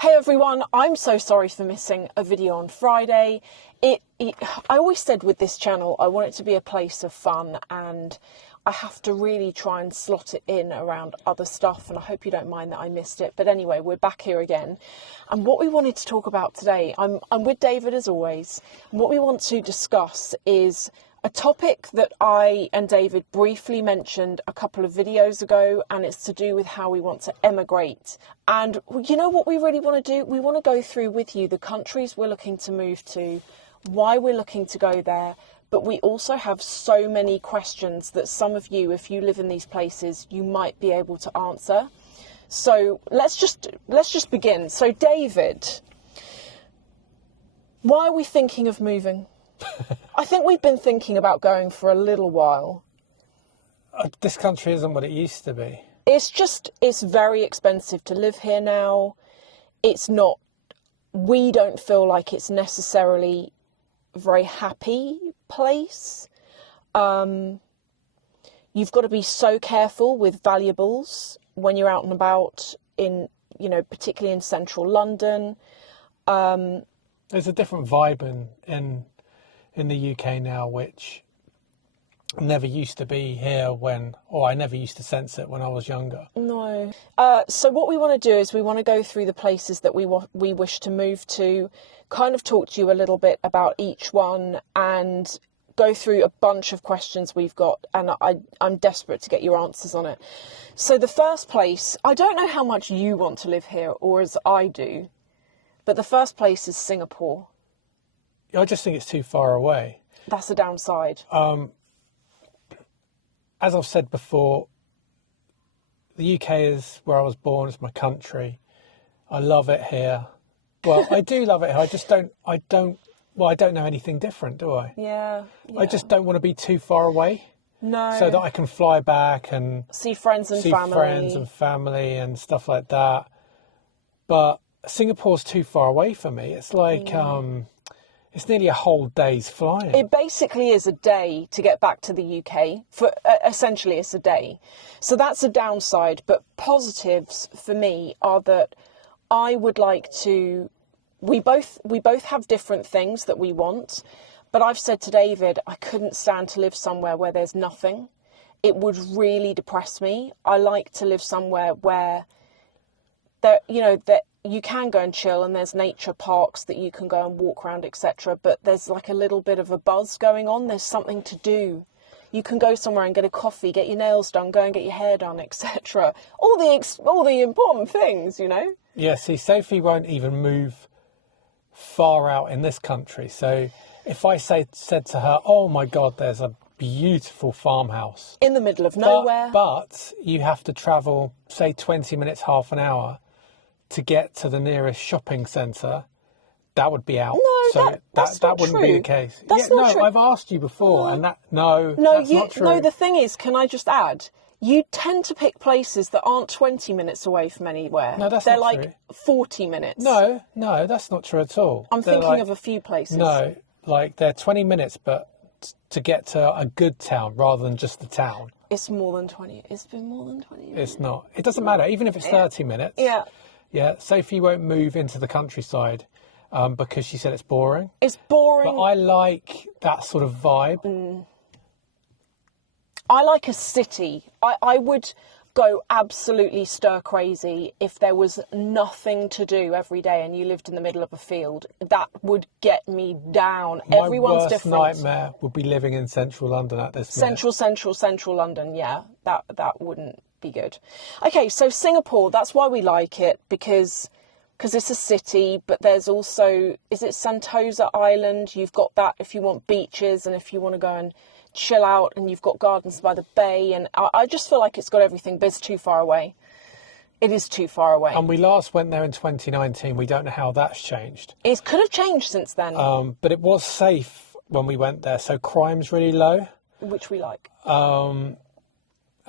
Hey everyone, I'm so sorry for missing a video on Friday. I always said with this channel I want it to be a place of fun, and I have to really try and slot it in around other stuff, and I hope you don't mind that I missed it. But anyway, we're back here again, and what we wanted to talk about today, I'm with David as always, and what we want to discuss is a topic that I and David briefly mentioned a couple of videos ago, and it's to do with how we want to emigrate. And you know what we really want to do? We want to go through with you the countries we're looking to move to, why we're looking to go there, but we also have so many questions that some of you, if you live in these places, you might be able to answer. So let's just begin. So David, why are we thinking of moving? I think we've been thinking about going for a little while. This country isn't what it used to be. It's very expensive to live here now. We don't feel like it's necessarily a very happy place. You've got to be so careful with valuables when you're out and about particularly in central London. There's a different vibe in the UK now, which never used to be here I never used to sense it when I was younger. No. So what we want to do is we want to go through the places that we wish to move to, kind of talk to you a little bit about each one, and go through a bunch of questions we've got, and I'm desperate to get your answers on it. So the first place, I don't know how much you want to live here, or as I do, but the first place is Singapore. I just think it's too far away. That's the downside. As I've said before, the UK is where I was born. It's my country. I love it here. Well, I do love it here. I don't know anything different, do I? Yeah. I just don't want to be too far away. No. So that I can fly back and see friends and family and stuff like that. But Singapore's too far away for me. It's like... It's nearly a whole day's flying. It basically is a day to get back to the UK. Essentially, it's a day. So that's a downside. But positives for me are that I would like to... We both have different things that we want. But I've said to David, I couldn't stand to live somewhere where there's nothing. It would really depress me. I like to live somewhere where that you can go and chill, and there's nature parks that you can go and walk around, etc. But there's like a little bit of a buzz going on. There's something to do. You can go somewhere and get a coffee, get your nails done, go and get your hair done, etc. All the important things, Yeah, see, Sophie won't even move far out in this country. So if I said to her, oh my God, there's a beautiful farmhouse. In the middle of nowhere. But you have to travel, say, 20 minutes, half an hour to get to the nearest shopping centre, that would be out. No, that's not wouldn't true. be the case. That's not true. I've asked you before, and that's not true. No, the thing is, can I just add, you tend to pick places that aren't 20 minutes away from anywhere. No, that's They're not true. like 40 minutes. No, that's not true at all. I'm thinking of a few places. No, like they're 20 minutes, but to get to a good town rather than just the town. It's more than 20. It's been more than 20 minutes. It's not. It doesn't matter, even if it's 30 minutes. Yeah. Yeah, Sophie won't move into the countryside because she said it's boring. It's boring. But I like that sort of vibe. I like a city. I would go absolutely stir crazy if there was nothing to do every day and you lived in the middle of a field. That would get me down. Everyone's worst different. nightmare would be living in central London at this minute. Central London, yeah. That wouldn't be good. Okay, so Singapore, that's why we like it, because it's a city, but there's also, is it Sentosa Island? You've got that if you want beaches and if you want to go and chill out, and you've got gardens by the bay, and I just feel like it's got everything, but it's too far away. It is too far away. And we last went there in 2019. We don't know how that's changed. It could have changed since then. But it was safe when we went there, so crime's really low. Which we like.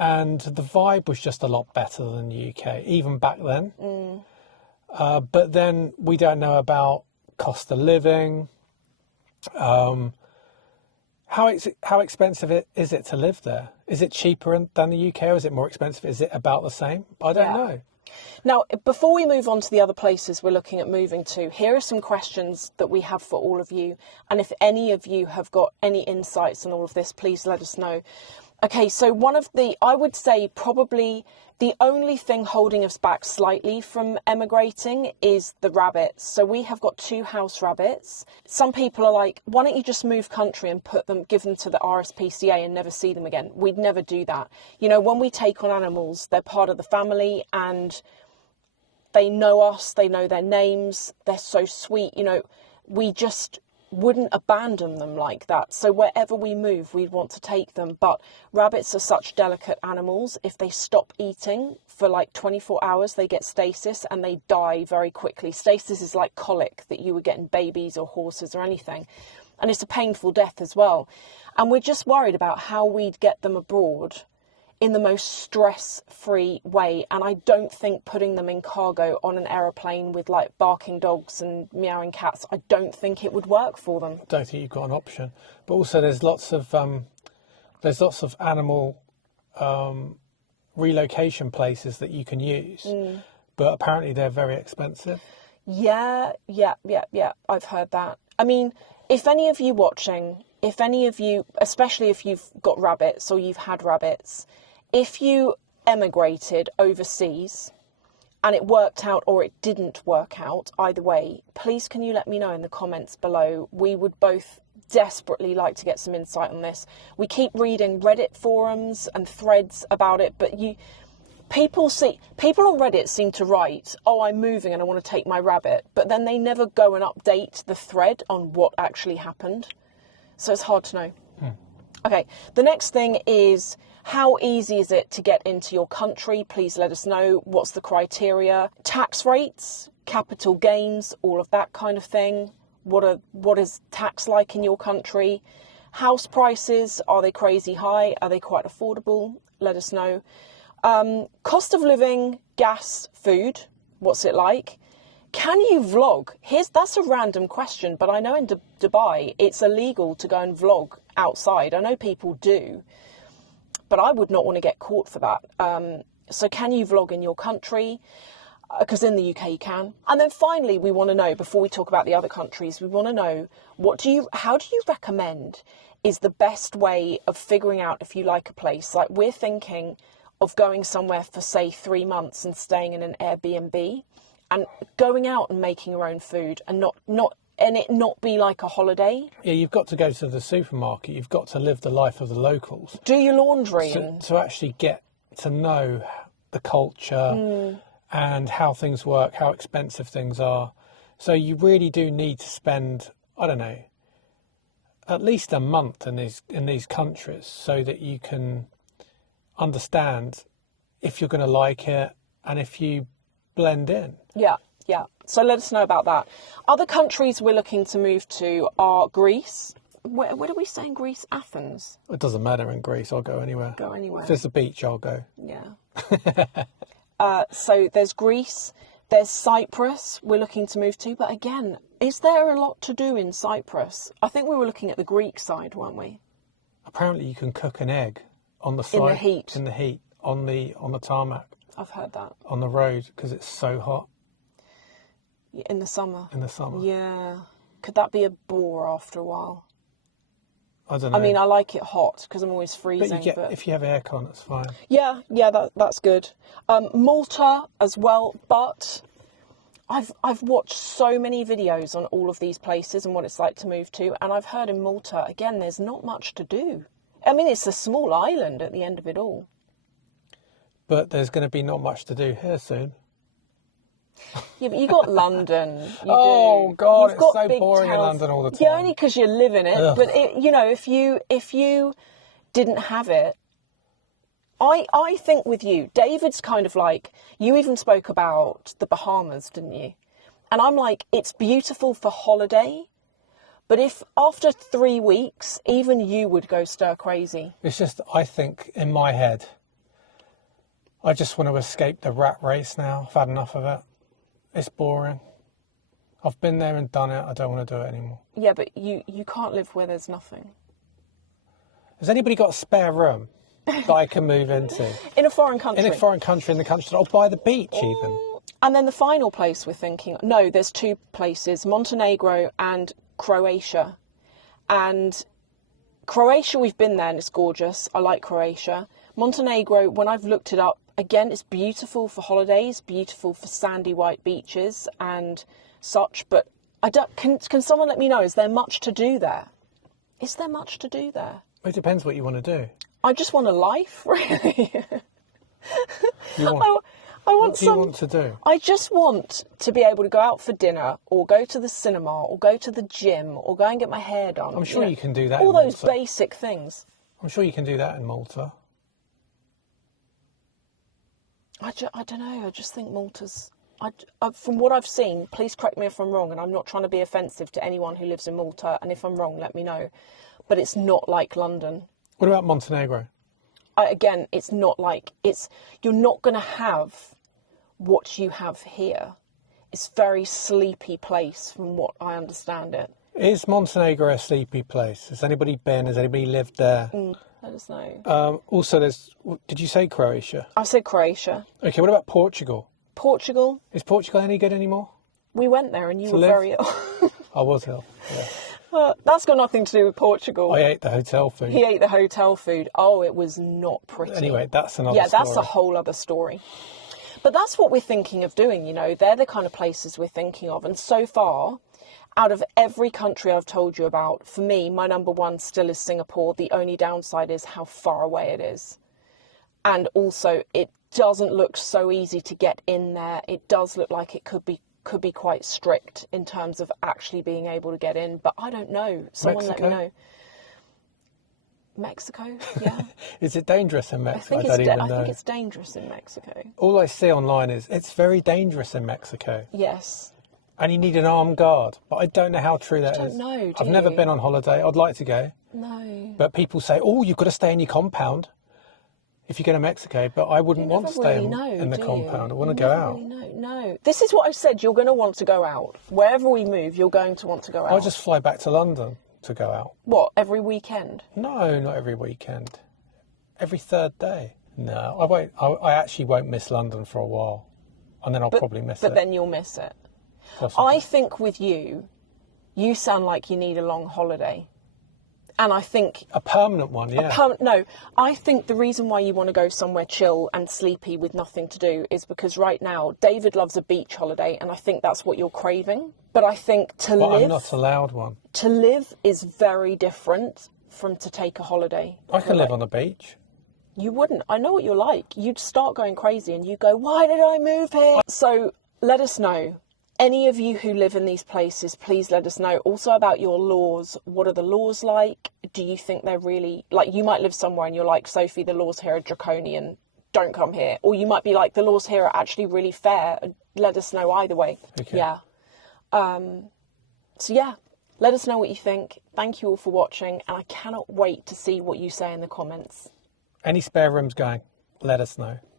And the vibe was just a lot better than the UK, even back then. But then we don't know about cost of living. How expensive is it to live there? Is it cheaper than the UK, or is it more expensive? Is it about the same? I don't know. Now, before we move on to the other places we're looking at moving to, here are some questions that we have for all of you. And if any of you have got any insights on all of this, please let us know. Okay, so I would say probably the only thing holding us back slightly from emigrating is the rabbits. So we have got 2 house rabbits. Some people are like, why don't you just move country and give them to the RSPCA and never see them again? We'd never do that. You know, when we take on animals, they're part of the family and they know us, they know their names, they're so sweet. You know, we just wouldn't abandon them like that. So wherever we move, we'd want to take them. But rabbits are such delicate animals. If they stop eating for like 24 hours, they get stasis and they die very quickly. Stasis is like colic that you would get in babies or horses or anything. And it's a painful death as well. And we're just worried about how we'd get them abroad in the most stress-free way. And I don't think putting them in cargo on an aeroplane with like barking dogs and meowing cats, I don't think it would work for them. I don't think you've got an option. But also there's lots of animal relocation places that you can use. But apparently they're very expensive. Yeah. I've heard that. I mean, if any of you watching, especially if you've got rabbits or you've had rabbits, if you emigrated overseas and it worked out or it didn't work out, either way, please can you let me know in the comments below. We would both desperately like to get some insight on this. We keep reading Reddit forums and threads about it, but people on Reddit seem to write, oh, I'm moving and I want to take my rabbit, but then they never go and update the thread on what actually happened. So it's hard to know. Okay, the next thing is, how easy is it to get into your country? Please let us know. What's the criteria? Tax rates, capital gains, all of that kind of thing. What is tax like in your country? House prices, are they crazy high? Are they quite affordable? Let us know. Cost of living, gas, food, what's it like? Can you vlog? That's a random question, but I know in Dubai it's illegal to go and vlog outside. I know people do, but I would not want to get caught for that. So can you vlog in your country? Because in the UK you can. And then finally, we want to know, before we talk about the other countries, we want to know, how do you recommend is the best way of figuring out if you like a place? Like, we're thinking of going somewhere for, say, 3 months and staying in an Airbnb and going out and making your own food and it not be like a holiday. Yeah, you've got to go to the supermarket. You've got to live the life of the locals. Do your laundry. To actually get to know the culture and how things work, how expensive things are. So you really do need to spend, I don't know, at least a month in these countries so that you can understand if you're going to like it and if you blend in. Yeah. So let us know about that. Other countries we're looking to move to are Greece. Where do we say in Greece? Athens? It doesn't matter in Greece. I'll go anywhere. Go anywhere. If there's a beach, I'll go. Yeah. So there's Greece. There's Cyprus we're looking to move to. But again, is there a lot to do in Cyprus? I think we were looking at the Greek side, weren't we? Apparently you can cook an egg on the side. In the heat. On the tarmac. I've heard that. On the road, because it's so hot. In the summer. Yeah. Could that be a bore after a while? I don't know. I mean, I like it hot because I'm always freezing. But if you have aircon, that's fine. Yeah, that's good. Malta as well, but I've watched so many videos on all of these places and what it's like to move to, and I've heard in Malta, again, there's not much to do. I mean, it's a small island at the end of it all. But there's going to be not much to do here soon. Yeah, but you got London. Oh God, it's so boring in London all the time. Yeah, only because you live in it. Ugh. But if you didn't have it, I think with you, David's kind of like, you even spoke about the Bahamas, didn't you? And I'm like, it's beautiful for holiday, but if after 3 weeks, even you would go stir crazy. It's just, I think in my head, I just want to escape the rat race now. I've had enough of it. It's boring. I've been there and done it. I don't want to do it anymore. Yeah, but you can't live where there's nothing. Has anybody got a spare room? that I can move into. In a foreign country. In a foreign country, in the country, or by the beach even. And then the final place we're thinking, no, there's two places, Montenegro and Croatia. And Croatia, we've been there and it's gorgeous. I like Croatia. Montenegro, when I've looked it up, again, it's beautiful for holidays, beautiful for sandy white beaches and such. But I don't. Can someone let me know, is there much to do there? Is there much to do there? It depends what you want to do. I just want a life, really. You want, I want what do you want to do? I just want to be able to go out for dinner or go to the cinema or go to the gym or go and get my hair done. I'm sure you can do that all in those Malta. basic things. I'm sure you can do that in Malta. I don't know. I just think Malta's... from what I've seen, please correct me if I'm wrong, and I'm not trying to be offensive to anyone who lives in Malta, and if I'm wrong, let me know. But it's not like London. What about Montenegro? Again, it's not like... You're not going to have what you have here. It's a very sleepy place, from what I understand it. Is Montenegro a sleepy place? Has anybody been? Has anybody lived there? Let us know. Also, did you say Croatia? I said Croatia. Okay, what about Portugal? Portugal. Is Portugal any good anymore? We went there and you were very ill. I was ill, yeah. That's got nothing to do with Portugal. I ate the hotel food. He ate the hotel food. Oh, it was not pretty. Anyway, that's another story. Yeah, that's a whole other story. But that's what we're thinking of doing, you know. They're the kind of places we're thinking of. And so far, out of every country I've told you about, for me, my number one still is Singapore. The only downside is how far away it is. And also, it doesn't look so easy to get in there. It does look like it could be quite strict in terms of actually being able to get in. But I don't know. Someone Mexico? let me know. Mexico, yeah. Is it dangerous in Mexico? I think it's dangerous in Mexico. All I see online is it's very dangerous in Mexico. Yes. And you need an armed guard. But I don't know how true that is. I don't know, I've never been on holiday. I'd like to go. No. But people say, oh, you've got to stay in your compound if you go to Mexico. But I wouldn't want to stay in the compound. I want to go out. Really no. This is what I said. You're going to want to go out. Wherever we move, you're going to want to go out. I'll just fly back to London to go out. What, every weekend? No, not every weekend. Every third day. No, I won't. I actually won't miss London for a while. And then I'll probably miss it. But then you'll miss it. Possibly. I think with you sound like you need a long holiday. And I think... A permanent one, yeah. No, I think the reason why you want to go somewhere chill and sleepy with nothing to do is because right now, David loves a beach holiday, and I think that's what you're craving. But I think live... I'm not allowed one. To live is very different from to take a holiday. I can live on the beach. You wouldn't. I know what you're like. You'd start going crazy and you go, why did I move here? So let us know. Any of you who live in these places, please let us know. Also about your laws. What are the laws like? Do you think they're really... Like, you might live somewhere and you're like, Sophie, the laws here are draconian. Don't come here. Or you might be like, the laws here are actually really fair. Let us know either way. Okay. Yeah. So, yeah. Let us know what you think. Thank you all for watching. And I cannot wait to see what you say in the comments. Any spare rooms going, let us know.